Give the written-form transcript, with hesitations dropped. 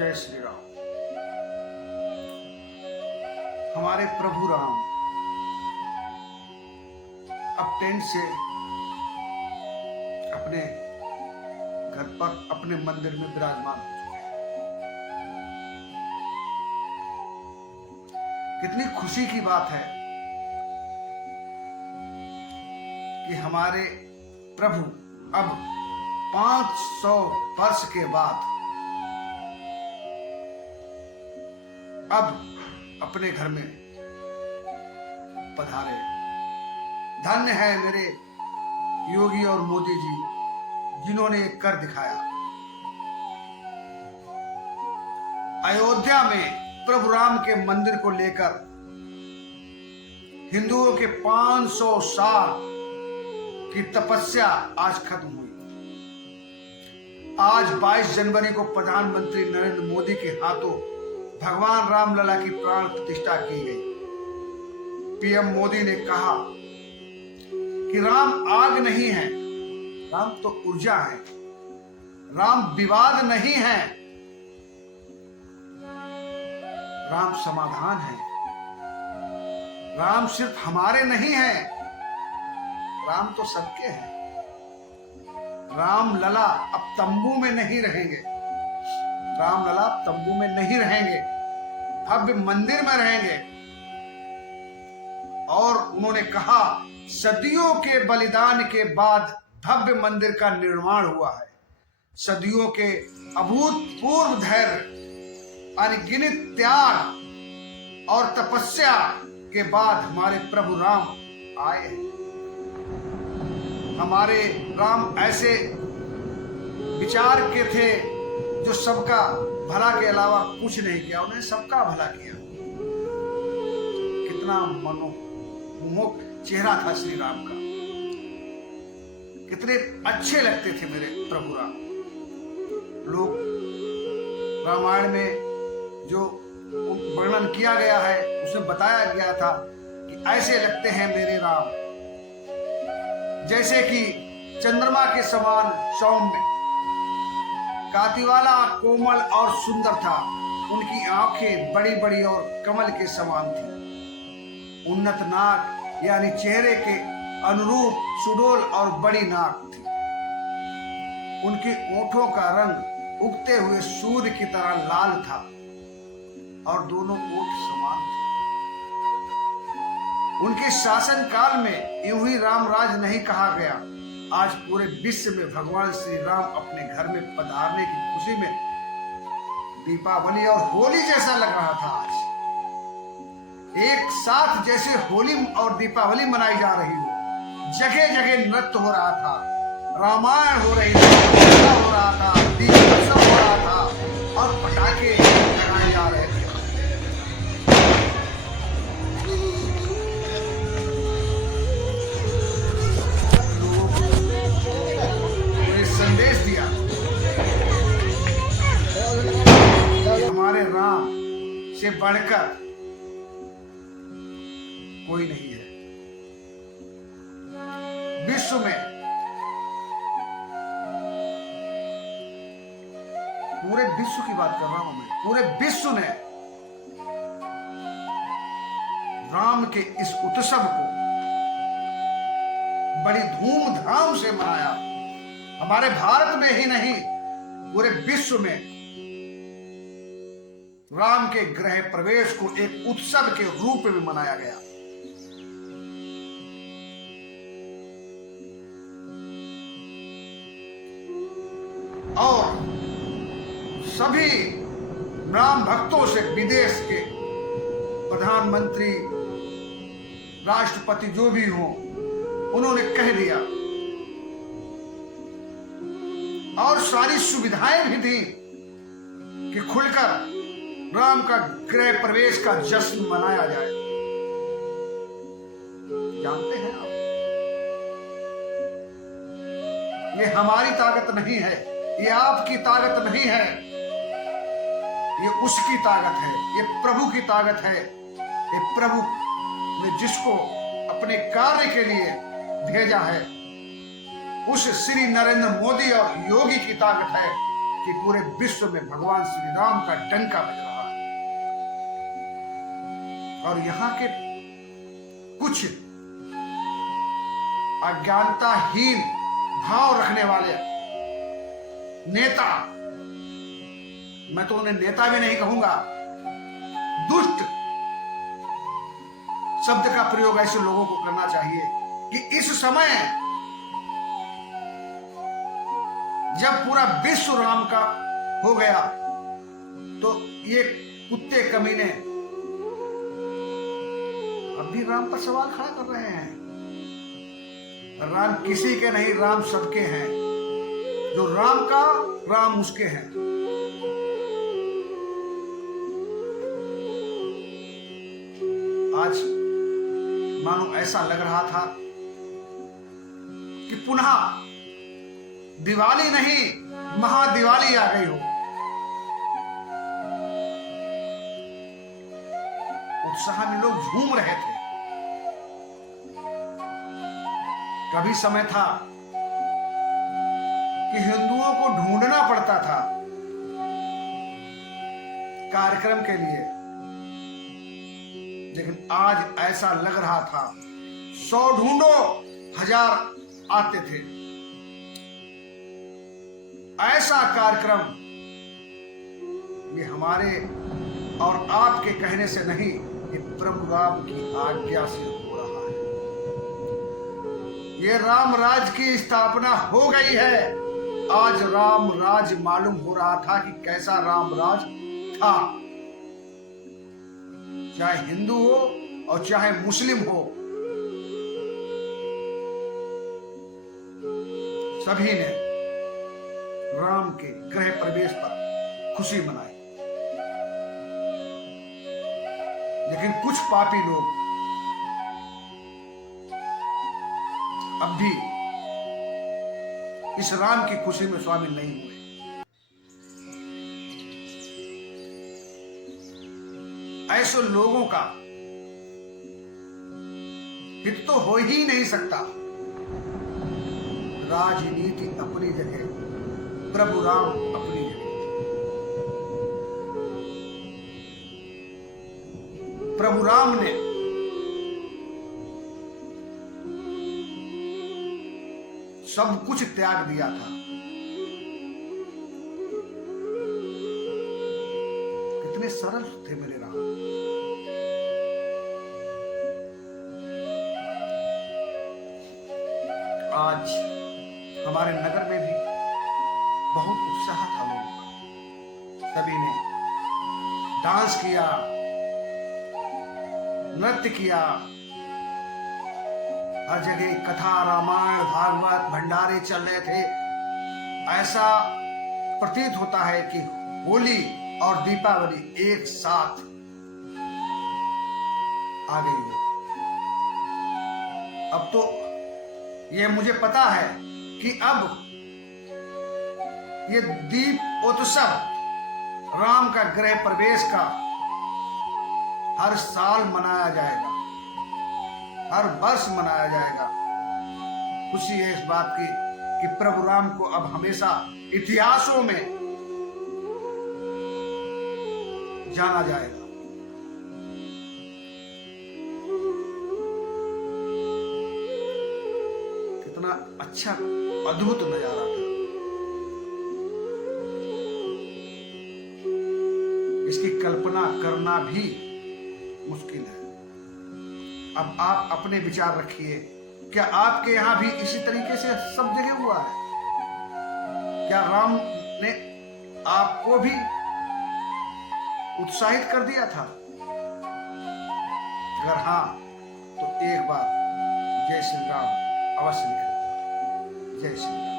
जय श्री राम। हमारे प्रभु राम अब टेंट से अपने घर पर अपने मंदिर में विराजमान हो चुके हैं। कितनी खुशी की बात है कि हमारे प्रभु अब 500 वर्ष के बाद अब अपने घर में पधारे। धन्य है मेरे योगी और मोदी जी जिन्होंने एक कर दिखाया। अयोध्या में प्रभु राम के मंदिर को लेकर हिंदुओं के 500 साल की तपस्या आज खत्म हुई। आज 22 जनवरी को प्रधानमंत्री नरेंद्र मोदी के हाथों भगवान रामलला की प्राण प्रतिष्ठा की गई। पीएम मोदी ने कहा कि राम आग नहीं है, राम तो ऊर्जा है। राम विवाद नहीं है, राम समाधान है। राम सिर्फ हमारे नहीं है, राम तो सबके हैं। राम लला अब तंबू में नहीं रहेंगे, राम लला तंबू में नहीं रहेंगे, भव्य मंदिर में रहेंगे। और उन्होंने कहा सदियों के बलिदान के बाद भव्य मंदिर का निर्माण हुआ है। सदियों के अभूतपूर्व धैर्य, अनगिनत त्याग और तपस्या के बाद हमारे प्रभु राम आए हैं। हमारे राम ऐसे विचार के थे जो सबका भला के अलावा कुछ नहीं किया, उन्हें सबका भला किया। कितना मनोमोहक चेहरा था श्री राम का, कितने अच्छे लगते थे मेरे प्रभु राम। लोग रामायण में जो वर्णन किया गया है उसमें बताया गया था कि ऐसे लगते हैं मेरे राम जैसे कि चंद्रमा के समान सौम्य, कातिवाला कोमल और सुंदर था। उनकी आंखें बड़ी बड़ी और कमल के समान थी। उन्नत नाक यानी चेहरे के अनुरूप सुडोल और बड़ी नाक थी। उनके ओठों का रंग उगते हुए सूर्य की तरह लाल था और दोनों ओठ समान थे। उनके शासन काल में यूं ही रामराज नहीं कहा गया। आज पूरे विश्व में भगवान श्री राम अपने घर में पधारने की खुशी में दीपावली और होली जैसा लग रहा था। आज एक साथ जैसे होली और दीपावली मनाई जा रही हो। जगह जगह नृत्य हो रहा था, रामायण हो रही थी, हो रहा था, दीपोत्सव हो रहा था और पटाखे लगाए जा रहे थे। संदेश दिया हमारे राम से बढ़कर कोई नहीं है विश्व में। पूरे विश्व की बात कर रहा हूं मैं। पूरे विश्व ने राम के इस उत्सव को बड़ी धूमधाम से मनाया। हमारे भारत में ही नहीं, पूरे विश्व में राम के गृह प्रवेश को एक उत्सव के रूप में मनाया गया। और सभी राम भक्तों से विदेश के प्रधानमंत्री, राष्ट्रपति जो भी हो, उन्होंने कह दिया और सारी सुविधाएं भी दी कि खुलकर राम का गृह प्रवेश का जश्न मनाया जाए। जानते हैं आप, ये हमारी ताकत नहीं है, ये आपकी ताकत नहीं है, ये उसकी ताकत है, ये प्रभु की ताकत है। ये प्रभु ने जिसको अपने कार्य के लिए भेजा है उस श्री नरेंद्र मोदी और योगी की ताकत है कि पूरे विश्व में भगवान श्री राम का डंका बज रहा है। और यहाँ के कुछ अज्ञानताहीन भाव रखने वाले नेता, मैं तो उन्हें नेता भी नहीं कहूंगा, दुष्ट शब्द का प्रयोग ऐसे लोगों को करना चाहिए कि इस समय जब पूरा विश्व राम का हो गया तो ये कुत्ते कमीने अब भी राम पर सवाल खड़ा कर रहे हैं। राम किसी के नहीं, राम सबके हैं। जो राम का, राम उसके हैं। आज मानो ऐसा लग रहा था कि पुनः दिवाली नहीं, महादिवाली आ गई हो। उत्साह में लोग झूम रहे थे। कभी समय था कि हिंदुओं को ढूंढना पड़ता था कार्यक्रम के लिए, लेकिन आज ऐसा लग रहा था 100 ढूंढो 1000 आते थे। ऐसा कार्यक्रम ये हमारे और आपके कहने से नहीं, ये प्रभु राम की आज्ञा से हो रहा है। ये राम राज की स्थापना हो गई है। आज राम राज मालूम हो रहा था कि कैसा राम राज था। चाहे हिंदू हो और चाहे मुस्लिम हो, सभी ने राम के गृह प्रवेश पर खुशी मनाई। लेकिन कुछ पापी लोग अब भी इस राम की खुशी में शामिल नहीं हुए। ऐसे लोगों का हित तो हो ही नहीं सकता। राजनीति अपनी जगह, प्रभु राम अपनी जगह। प्रभु राम ने सब कुछ त्याग दिया था। कितने सरल थे मेरे राम। आज हमारे नगर में भी बहुत उत्साह था लोगों का। सभी ने डांस किया, नृत्य किया। हर जगह कथा, रामायण, भागवत, भंडारे चल रहे थे। ऐसा प्रतीत होता है कि होली और दीपावली एक साथ आ गई है। अब तो ये मुझे पता है कि अब ये दीप उत्सव राम का गृह प्रवेश का हर साल मनाया जाएगा, हर वर्ष मनाया जाएगा। खुशी है इस बात की कि प्रभु राम को अब हमेशा इतिहासों में जाना जाएगा। कितना अच्छा अद्भुत नजारा था। इसकी कल्पना करना भी मुश्किल है। अब आप अपने विचार रखिए, क्या आपके यहां भी इसी तरीके से सब जगह हुआ है? क्या राम ने आपको भी उत्साहित कर दिया था? अगर हाँ, तो एक बार जय श्री राम अवश्य लिखें। जय श्री राम।